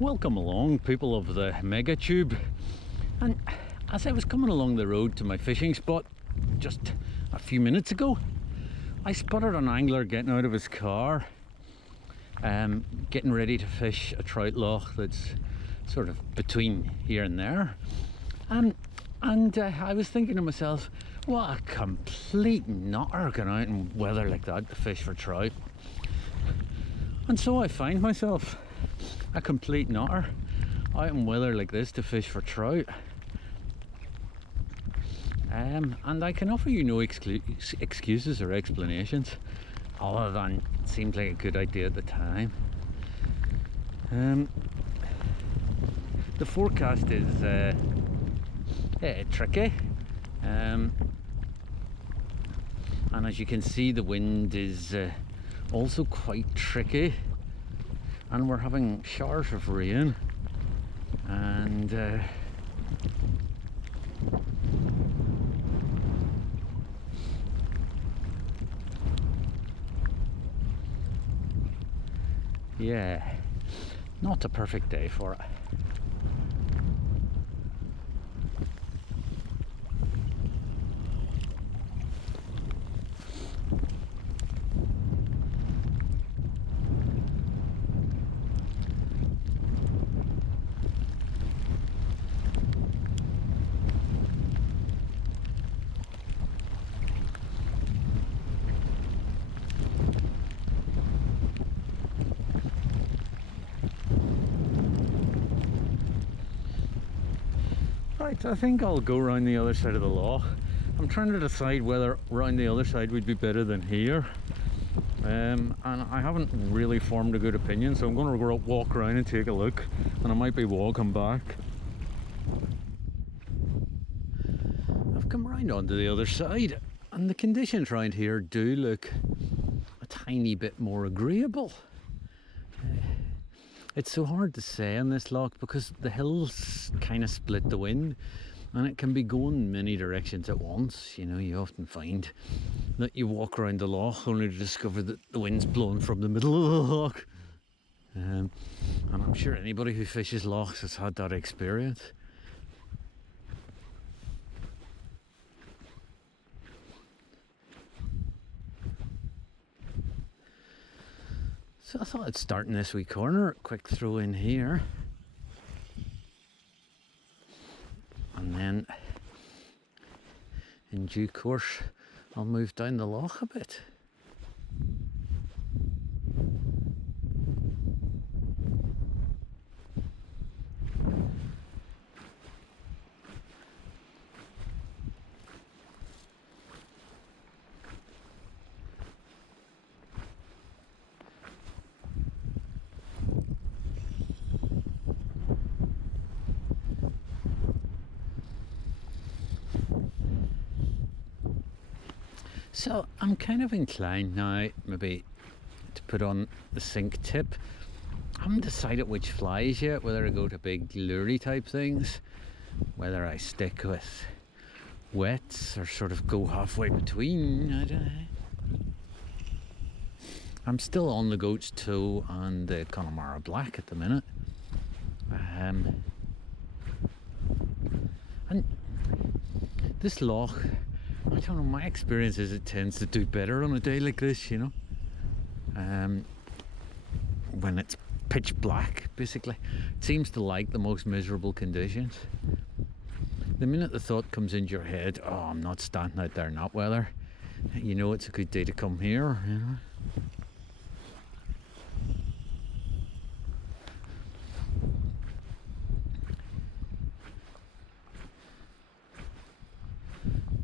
Welcome along, people of the mega tube. And as I was coming along the road to my fishing spot just a few minutes ago, I spotted an angler getting out of his car, getting ready to fish a trout loch that's sort of between here and there. And I was thinking to myself, what a complete nutter going out in weather like that to fish for trout. And so I find myself a complete nutter out in weather like this to fish for trout. And I can offer you no excuses or explanations other than it seemed like a good idea at the time. The forecast is tricky, and as you can see, the wind is also quite tricky, and we're having showers of rain, and yeah, not a perfect day for it. Right, I think I'll go around the other side of the loch. I'm trying to decide whether around the other side would be better than here. And I haven't really formed a good opinion, so I'm going to walk around and take a look, and I might be walking back. I've come around onto the other side, and the conditions around here do look a tiny bit more agreeable. It's so hard to say on this loch because the hills kind of split the wind, and it can be going many directions at once. You know, you often find that you walk around the loch only to discover that the wind's blowing from the middle of the loch. And I'm sure anybody who fishes lochs has had that experience. So I thought I'd start in this wee corner, quick throw in here, and then in due course I'll move down the loch a bit. So I'm kind of inclined now maybe to put on the sink tip. I haven't decided which flies yet, whether I go to big lurie type things, whether I stick with wets or sort of go halfway between, I don't know. I'm still on the goat's toe and the Connemara black at the minute. And this loch, I don't know, my experience is it tends to do better on a day like this, you know, when it's pitch black, basically. It seems to like the most miserable conditions. The minute the thought comes into your head, oh, I'm not standing out there in that weather, you know it's a good day to come here, you know.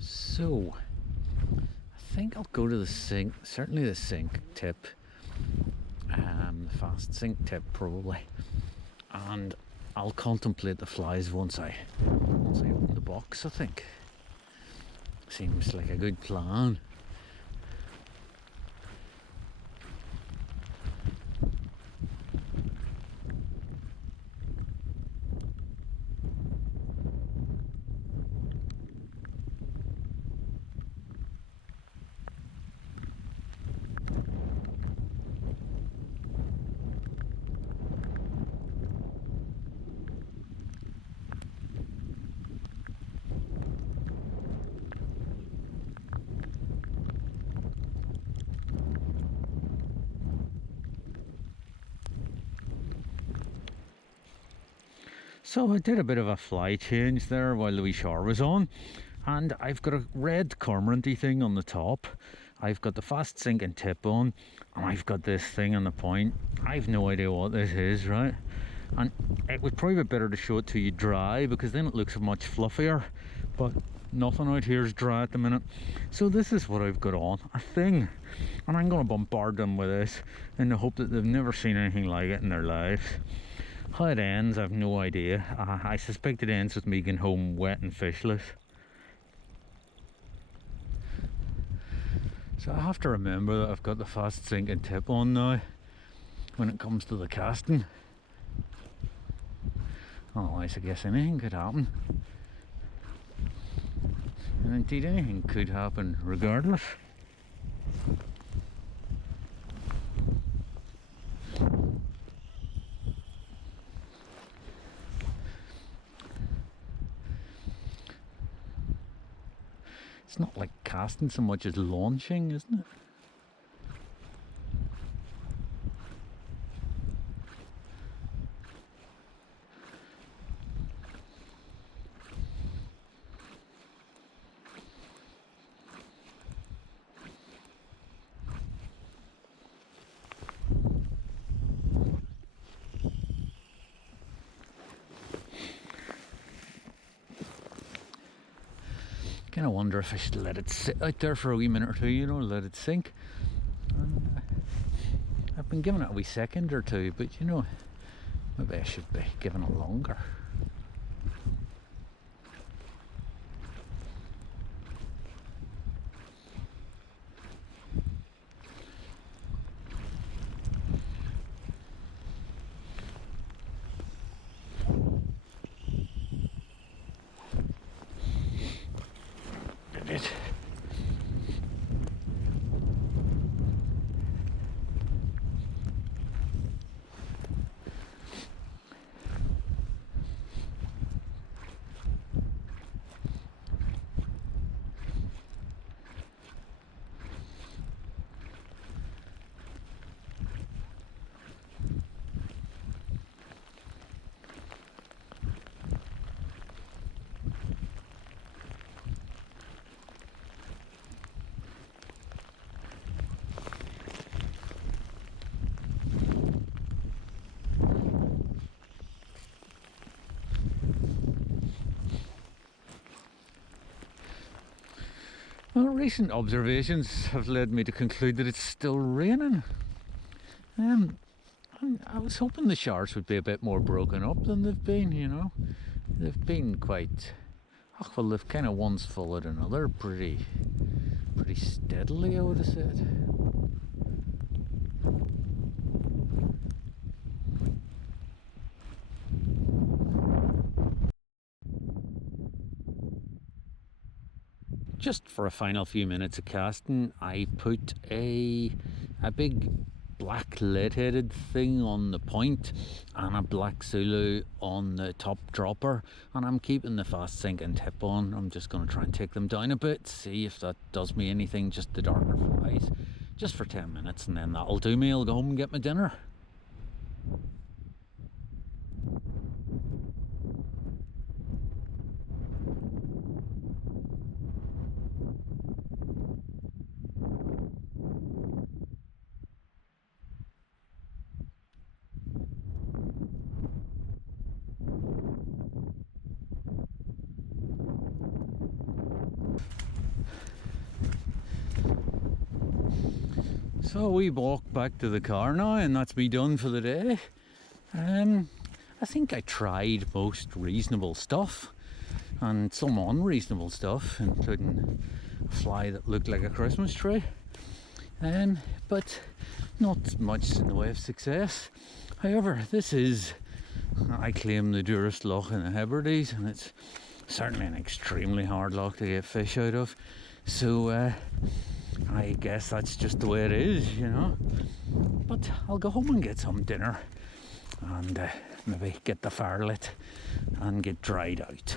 So I think I'll go to the sink, certainly the sink tip, the fast sink tip probably, and I'll contemplate the flies once I open the box. I think seems like a good plan. So I did a bit of a fly change there while the wee shower was on, and I've got a red cormoranty thing on the top. I've got the fast sinking tip on, and I've got this thing on the point. I've no idea what this is, right? And it would probably be better to show it to you dry, because then it looks much fluffier, but nothing out here is dry at the minute. So this is what I've got on, a thing, and I'm going to bombard them with this in the hope that they've never seen anything like it in their lives. How it ends, I've no idea. I suspect it ends with me getting home wet and fishless. So I have to remember that I've got the fast sinking tip on now when it comes to the casting. Otherwise I guess anything could happen. And indeed anything could happen regardless. It's not like casting so much as launching, isn't it? Kind of wonder if I should let it sit out there for a wee minute or two, you know, let it sink. And I've been giving it a wee second or two, but you know, maybe I should be giving it longer. It. Well, recent observations have led me to conclude that it's still raining. I was hoping the showers would be a bit more broken up than they've been, you know. They've been quite... oh, well, they've kind of one's followed another pretty steadily, I would have said. Just for a final few minutes of casting, I put a big black lead-headed thing on the point and a black Zulu on the top dropper, and I'm keeping the fast sinking tip on. I'm just going to try and take them down a bit, see if that does me anything, just the darker flies, just for 10 minutes, and then that'll do me. I'll go home and get my dinner. So we walk back to the car now, and that's me done for the day. I think I tried most reasonable stuff and some unreasonable stuff, including a fly that looked like a Christmas tree, but not much in the way of success. However, this is, I claim, the dearest loch in the Hebrides, and it's certainly an extremely hard loch to get fish out of. So I guess that's just the way it is, you know. But I'll go home and get some dinner and maybe get the fire lit and get dried out.